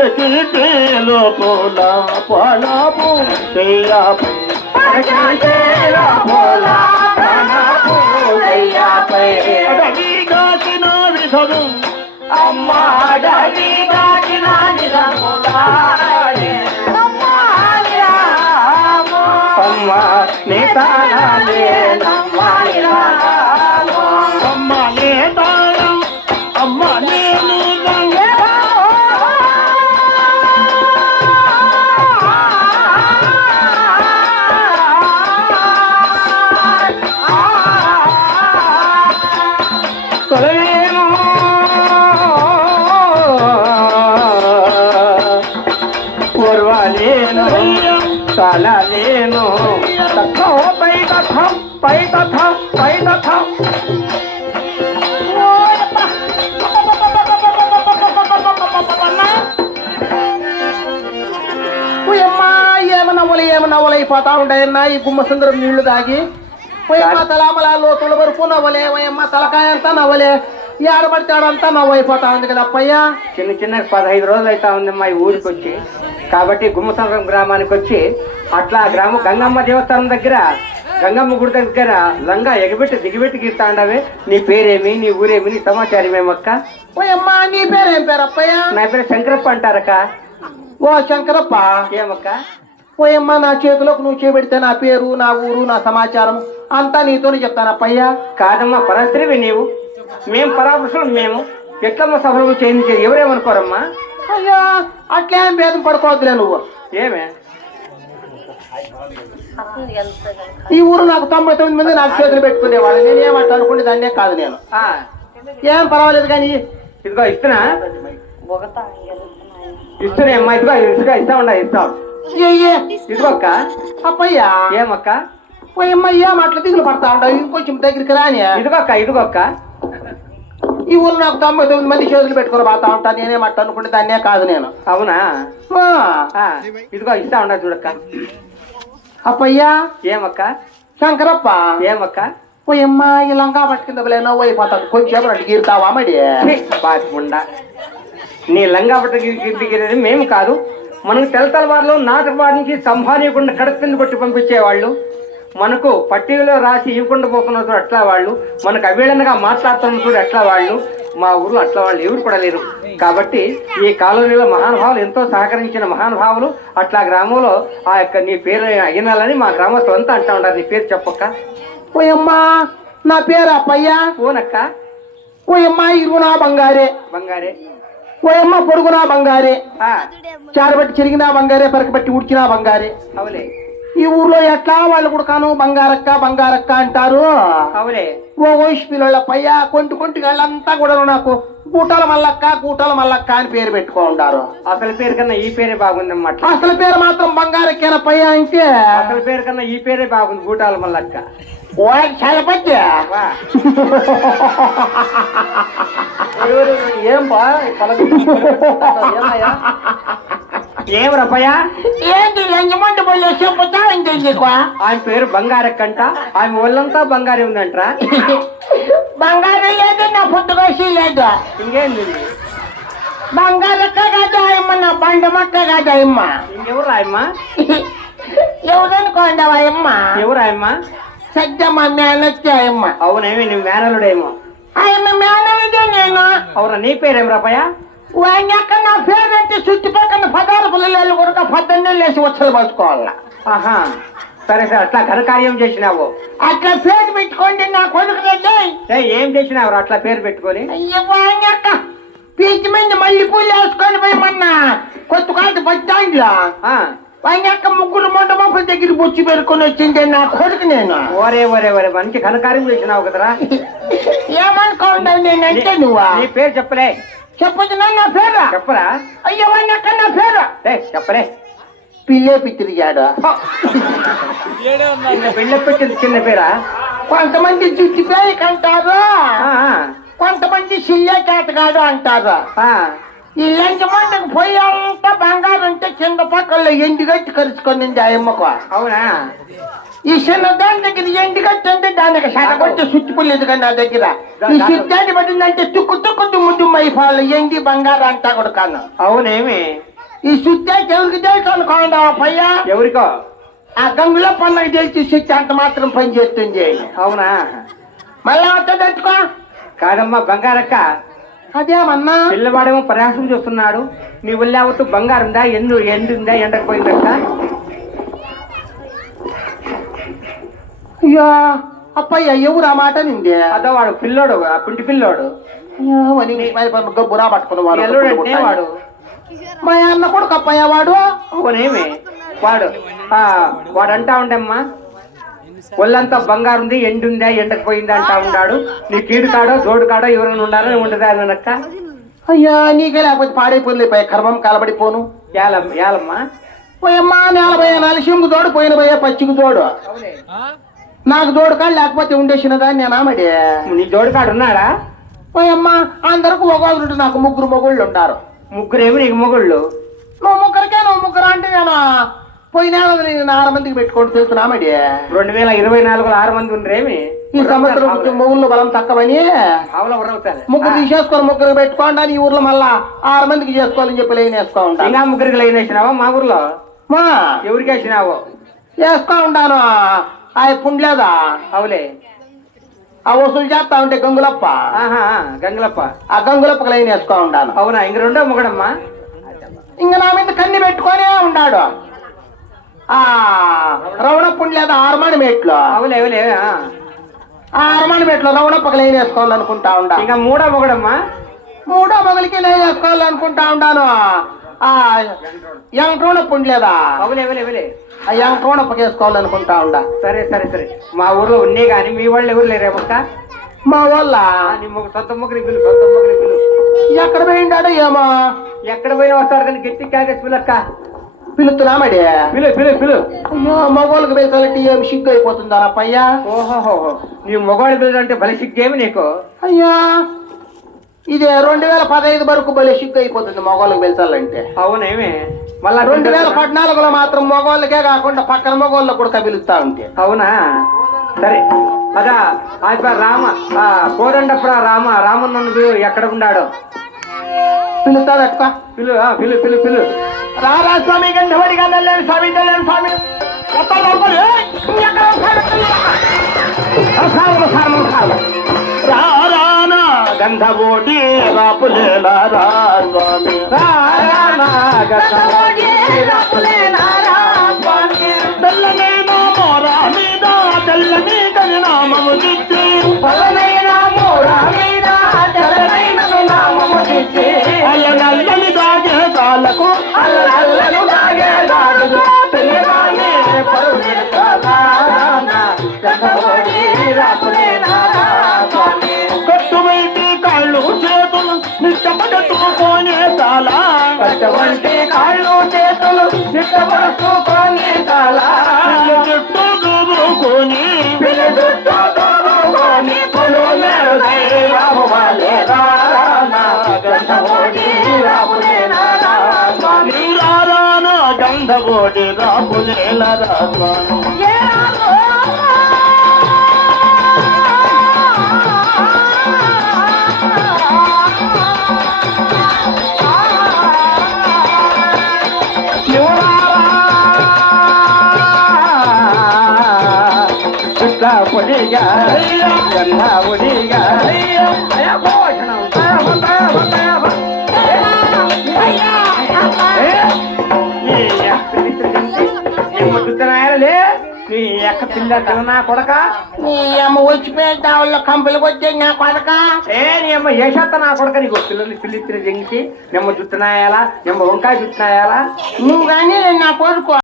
పరచితే లోపల పణపు చెయ్యపై పరచితే లోపల పణపు చెయ్యపై అడవిగాచిన విధము అమ్మ అడవిగాచిన విధములాడే అమ్మ నేతాలే అమ్మ నేతాళ అమ్మ నేను తొలలేను పూర్వాలేను తలలేను పై ఏమనవ్వలైపోతా ఉంటాయన్నా ఈ గుమ్మ సుందరం నీళ్లు తాగి పోయమ్మ తలామలా లోతుల వరకు నవ్వలే పోయమ్మ తలకాయ అంతా నవ్వలే ఈ ఆడబడితాడంతా నవ్వైపోతా ఉంది కదా అప్పయ్యా. చిన్న 15 రోజులు అవుతా ఉందమ్మా ఈ ఊరికి వచ్చి. కాబట్టి గుమ్మసంద్రం గ్రామానికి వచ్చి అట్లా గ్రామం గంగమ్మ దేవస్థానం దగ్గర గంగమ్మ గుడి దగ్గర లంగా ఎగబెట్టి దిగిబెట్టి గీరుతా ఉండవే. నీ పేరేమి, నీ ఊరేమి, నీ సమాచారం ఏమక్క? పోయమ్మా నీ పేరేం పేరు అప్పయ్య? నా పేరు శంకరప్ప అంటారక్క. ఓ శంకరప్ప. ఏమక్క? పోయమ్మా నా చేతిలోకి నువ్వు చేపెడితే నా పేరు, నా ఊరు, నా సమాచారం అంతా నీతోనే చెప్తాను అప్పయ్య. కాదమ్మా పరస్త్రీవి నీవు, మేము పరామర్శలు మేము ఎట్లమ్మ సభలు చేయించేది ఎవరేమనుకోరమ్మా? అయ్యా అట్లేం భేదం పడుకోవద్దులే నువ్వు. ఏమే ఈ ఊరు నాకు 99 మంది నాకు చేతులు పెట్టుకునేవాళ్ళు. నేను ఏమంటా అనుకుంటే దాన్నే కాదు నేను. ఏం పర్వాలేదు కానీ ఇదిగో ఇస్తున్నా అమ్మా. ఇదిగో ఇసుగా ఇస్తా ఉండ ఇస్తాం. ఇదిగో అక్క. అప్పయ్యా ఏమక్క? పోయమ్మ ఏం అట్లా దిగులు పడతా ఉంటావు, ఇంకొంచెం దగ్గరికి రాని. ఇదిగో అక్క. ఈ ఊరు నాకు 99 మంది చేతులు పెట్టుకుని పోతా ఉంటాను. నేనేమట్ట అనుకుంటే దాన్నే కాదు నేను. అవునా? ఇదిగో ఇస్తా ఉండ చూడక్క. అప్పయ్యా. ఏమక్క? శంకరప్ప. ఏమక్క? పోయమ్మ ఈ లంగా పట్టుకుందా నవ్వు అయిపోతాను, కొంచెం అటు గీరుతావా మడి? బాగుండా నీ లంగా పట్టుకి మేము కాదు, మనకు తెలతలవారులో నాటకవాడి నుంచి సంభానీయకుండా కడప పట్టి పంపించేవాళ్ళు, మనకు పట్టీలో రాసి ఇవ్వకుండా పోకున్న చూడు అట్లా వాళ్ళు, మనకు అవేళనగా మాట్లాడుతున్న చూడు అట్లా వాళ్ళు. మా ఊర్లో అట్లా వాళ్ళు ఎవరు కూడా లేరు. కాబట్టి ఈ కాలనీలో మహానుభావులు ఎంతో సహకరించిన మహానుభావులు అట్లా గ్రామంలో ఆ యొక్క నీ పేరు అగినాలని మా గ్రామస్తులు అంతా అంటా ఉంటారు. నీ పేరు చెప్పక్క. పోయమ్మా నా పేరు అప్పయ్యా. ఓనక్క. పోయమ్మ ఇరుగునా బంగారే. బంగారే. పోయమ్మ పొడుగునా బంగారే. చారబట్టి చిరిగినా బంగారే, పరకబట్టి ఉడికినా బంగారే. అవులే. ఈ ఊర్లో ఎట్లా వాళ్ళు కూడా కాను బంగారక్క అంటారు. అవులే. ఓ వయసు పిల్లల పయ్యా కొంటి వాళ్ళంతా కూడా నాకు కూటల మల్లక్క అని పేరు పెట్టుకో ఉంటారు. అసలు పేరు కన్నా ఈ పేరే బాగుందన్నమాట. అసలు పేరు మాత్రం బంగారక్కేనా పయ్యా అంటే? అసలు పేరు కన్నా ఈ పేరే బాగుంది, కూటాల మల్లక్క. చలపతి ఏం బా ఏం రపయ్యా? ఏంటి లంజమంటి పోయి చెప్పుతా ఏంటి? ఆయన పేరు బంగారక్కంట. ఆమె ఒళ్ళంతా బంగారం ఉందంటరా. బంగారం లేదు, నా పుట్టుకోసి లేదు. ఇంకేంది? బంగారక్క కాదు ఆయమ్మ, నా బండమక్క కాదు ఆయమ్మ. ఇంకెవరు ఆయమ్మ? ఎవరనుకోండి ఆయమ్మ. ఎవరు ఆయమ్మ? సత్యమ్మ మేనొచ్చి ఆయమ్మ. అవునేమి నీ మేనలుడేమో. ఆయమ్మ మేనలుడే నేను. అవునా? నీ పేరేం రపయ్యా? వాడికి నా పేరంటే చుట్టుపక్కల 16 పిల్లలు కూడా 18 లేచి వచ్చలు పట్టుకోవాల. ఆహా సరే సరే, అట్లా ఘనకార్యం చేసినావు. అట్లా పేరు పెట్టుకోండి నా కొడుకు. ఏం చేసినావు అట్లా పేరు పెట్టుకొని? వాడిక పీచి మీద మళ్ళీ పూలు వేసుకొని పోయి మొన్న కొత్త కాదు బస్టాండ్లో వాడిక ముగ్గురు మొండమొప్ప దగ్గర బొచ్చి పెరుకొని వచ్చింది నా కొడుకు. నేను ఒరే ఒరే ఒరే మంచి ఘనకార్యం చేసినావు కదరా. ఏమనుకోండి నేనంటే నువ్వు నీ పేరు చెప్పలే. చెప్పదు నా పేరు చెప్పరా? అయ్యో వాడిక నా పేరు చెప్పలే. పిల్లే పిత్తిరిగాడు. పిల్ల పెట్టింది చిన్న పేరా? కొంతమంది జుట్టు పేరుకి అంటారు, కొంతమంది సిల్లే కేటగాడు అంటారు. ఇలాంటి మాటకు పోయి అంతా బంగారం అంటే కింద పక్కల్లో ఎండుగట్టి కలుసుకొని ఆయమ్మకు. అవునా? ఈ చిన్న దాని దగ్గర ఎండుగట్టి అంటే దానికి సడగొట్టి చుట్టుపులేదు కానీ నా దగ్గర ఈ సిద్ధాన్ని పట్టిందంటే తుక్కు తుమ్ము అయిపోవాలి. ఎండి బంగారం అంతా కూడా కాను. అవునేమి? ఈ సుత్తే ఎవరికి తెలుసు అనుకోండి పయ్యా. ఎవరికో ఆ గంగులో పండుగ తెలిసి సుత్తి అంత మాత్రం పని చేస్తుంది. అవునా? మళ్ళా వస్తుందట్టుకో. కాదమ్మా బంగారక్క, అదేమన్నా పిల్లవాడేమో ప్రయాసం చూస్తున్నాడు. నీ ఒళ్ళావట్టు బంగారు ఉందా, ఎండుందా, ఎండకపోయిందక్క? అయ్యా అప్పయ్య ఎవరు ఆ మాట నిందే? అదో వాడు పిల్లోడు, ఆ కుంటి పిల్లోడు. గబ్బురా పట్టుకున్న ఎల్లుడంటే వాడు మా అన్న కొడుకు అప్పయ్య వాడు. అవునేమి వాడు వాడు అంటా ఉండమ్మా, ఒళ్ళంతా బంగారు ఉంది, ఎండుందా, ఎండకపోయిందా అంటా ఉన్నాడు. నీ కీడు కాడో జోడు కాడో ఎవరైనా ఉండాలని ఉండదా అన్నక్క? అయ్యా నీకే లేకపోతే పాడైపోయింది పోయి కర్మం కలబడిపోను. ఏలమ్మా పోయమ్మా 40 నలసింగు తోడు పోయిన పోయే పచ్చికి తోడు నాకు జోడు కాడు లేకపోతే ఉండేసిన దాన్ని నేనామడి. నీ జోడు కాడు ఉన్నాడా? పోయమ్మా అందరికి ఒకళ్ళు, నాకు 3 మొగుళ్ళు ఉంటారు. ముగ్గురేమి నీకు మొగుళ్ళు? నువ్వు ముగ్గురు అంటే నేను పోయిన 6 మందికి పెట్టుకోండి తెలుసునామడి. 2024 6 మంది ఉండరేమి? ఈ సంవత్సరం మొగుళ్ళు బలం తక్కువని ముగ్గురు తీసేసుకొని ముగ్గురికి పెట్టుకోండి అని ఈ ఊర్లో మళ్ళా 6 మందికి చేసుకోవాలని చెప్పి లైన్ వేసుకో ఉంటాను. ఇంకా ముగ్గురికి లైన్ వేసినావా మా ఊర్లో? మా ఎవరికి వేసినావు? వేసుకో ఉంటాను. ఆ పుండ్లేదా? అవులే. ఆ వసూలు చేస్తా ఉంటే గంగులప్ప. గంగులప్ప. ఆ గంగులప్పకి లైన్ వేసుకో ఉంటాను. అవునా? ఇంక రెండో మొగడమ్మా? ఇంక నా మీద కన్ని పెట్టుకొనే ఉన్నాడు. ఆ రవణప్పండి లేదా 6 మెట్లు. అవులే అవులే. ఆ 6 మెట్లు రవణప్పకి లైన్ వేసుకోవాలనుకుంటా ఉండా. ఇంకా మూడో మొగడమ్మా? మూడో మొగలికి లైన్ వేసుకోవాలనుకుంటా ఉన్నాను. ఆ ఎంట్రోణప్పండి లేదా? అవులే అవులే అవులే. ఆ ఎంట్రోణప్పకి వేసుకోవాలనుకుంటా ఉండా. సరే సరే సరే. మా ఊర్లో ఉన్నాయి కానీ మీ వాళ్ళు ఎవరు లేరేమక్క? మా వాళ్ళ నీ సొంత మొక్కని పిలు, సొంత మొక్కని పిలు. ఎక్కడ పోయిండాడో ఏమో. ఎక్కడ పోయినా వస్తారు కానీ గట్టి కాగేసి పిల్లక్క. పిలుస్తున్నామడి. పిలు పిలు పిలు. అయ్యో మగవాళ్ళకి పిలిచాలంటే ఏమి సిగ్గు అయిపోతుందా అప్పయ్యా? ఓహోహో, నీ మొగాడు పిల్లలంటే భలే సిగ్గేమి నీకు? అయ్యా ఇది 2015 వరకు భలే సిగ్గు అయిపోతుంది మగవాళ్ళకి పిలిచాలంటే. అవునేమి? మళ్ళా 2014లో మాత్రం మగవాళ్ళకే కాకుండా పక్కన మగవాళ్ళకు కూడా పిలుస్తా ఉంటే. అవునా? సరే అదా రామ కోదండప్పుడు రామన్న ఎక్కడ ఉన్నాడు? పిలుస్తాదక్క. పిలు పిలు పిలు పిలు. రారా స్వామి గంధవడి గంధలేని స్వామి తెలియని స్వామి రానా గంధవోడి రాపులేలా రా స్వామి. తెల్లని నామోరా మీద తెల్లని కరినామము దిద్ది అల్లనల్లని దాగే కాళ్ళకు అల్లనల్లని దాగే దాగు కట్టుబైటి కాళ్ళు చేతులు నిష్టపడుతూనే చాలా. కట్టుబైటి కాళ్ళు చేతులు నిష్టపడుతూనే చాలా. చుట్టూ దూరుకొని గంధవోడి రాపులేల రాస్వామి. పొడిగా గంధ పొడిగా నీ ఎక్క పిల్ల నా కొడక. నీ అమ్మ వచ్చిపోయిన వాళ్ళు కంపెనీకి వచ్చే నా కొడక. నీ అమ్మ ఏషత్త నా కొడక. నీకు పిల్లలు పిల్లిత్తిన జంగి నిమ్మ జుట్టునాయాలా, నిమ్మ వంకాయ జుట్టునాయాలా? నువ్వు కానీ నా కొడుకు